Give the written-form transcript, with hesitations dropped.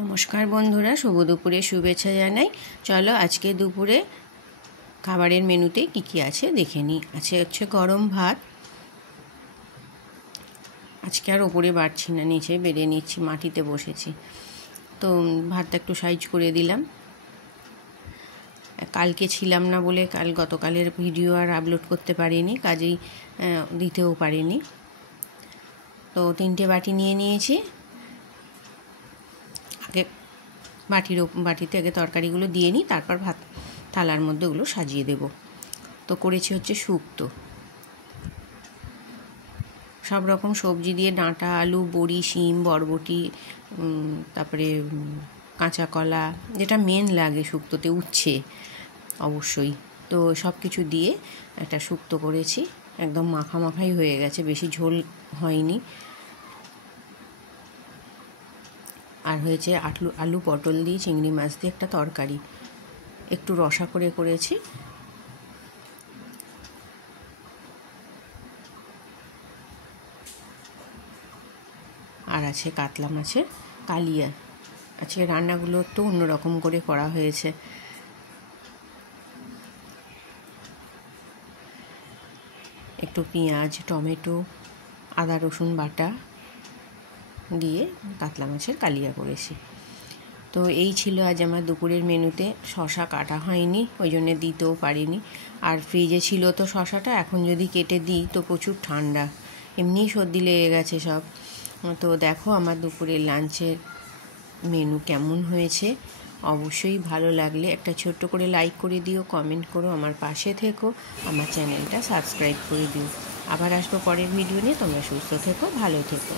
নমস্কার বন্ধুরা, শুভ দুপুরে শুভেচ্ছা জানাই। চলো আজকে দুপুরে খাবারের মেনুতে কি আছে দেখে নিই। হচ্ছে গরম ভাত। আজকে আর ওপরে বাড়ছি না, নিচে বেড়ে নিচ্ছি, মাটিতে বসেছি। তো ভাতটা একটু সাইজ করে দিলাম। কালকে ছিলাম না বলে গতকালের ভিডিও আর আপলোড করতে পারিনি, কাজেই দিতেও পারিনি। তো 3টে বাটি নিয়ে নিয়েছি। আগে বাটিতে আগে তরকারিগুলো দিয়ে নিই, তারপর ভাত থালার মধ্যে ওগুলো সাজিয়ে দেব। তো করেছি হচ্ছে শুক্তো, সব রকম সবজি দিয়ে, ডাঁটা, আলু, বড়ি, শিম, বরবটি, তারপরে কাঁচা কলা, যেটা মেন লাগে শুক্তোতে, উচ্ছে অবশ্যই। তো সব কিছু দিয়ে একটা শুক্তো করেছি, একদম মাখামাখাই হয়ে গেছে, বেশি ঝোল হয়নি। আর হয়েছে আলু পটল দিয়ে, চিংড়ি মাছ দিয়ে একটা তরকারি, একটু রসা করে করেছি। আর আছে কাতলা মাছের কালিয়া। আজকে রান্নাগুলো একটু অন্যরকম করে করা হয়েছে। একটু পেঁয়াজ, টমেটো, আদা রসুন বাটা দিয়ে কাতলা মাছের কালিয়া করেছি। তো এই ছিল আজ আমার দুপুরের মেনুতে। শশা কাটা হয়নি, ওই জন্যে দিতেও পারিনি। আর ফ্রিজে ছিল তো শশাটা, এখন যদি কেটে দিই তো প্রচুর ঠান্ডা, এমনিই সর্দি লেগে গেছে সব। তো দেখো আমার দুপুরের লাঞ্চের মেনু কেমন হয়েছে। অবশ্যই ভালো লাগলে একটা ছোট্ট করে লাইক করে দিও, কমেন্ট করো, আমার পাশে থেকো, আমার চ্যানেলটা সাবস্ক্রাইব করে দিও। আবার আসবো পরের ভিডিও নিয়ে। তোমরা সুস্থ থেকো, ভালো থেকো।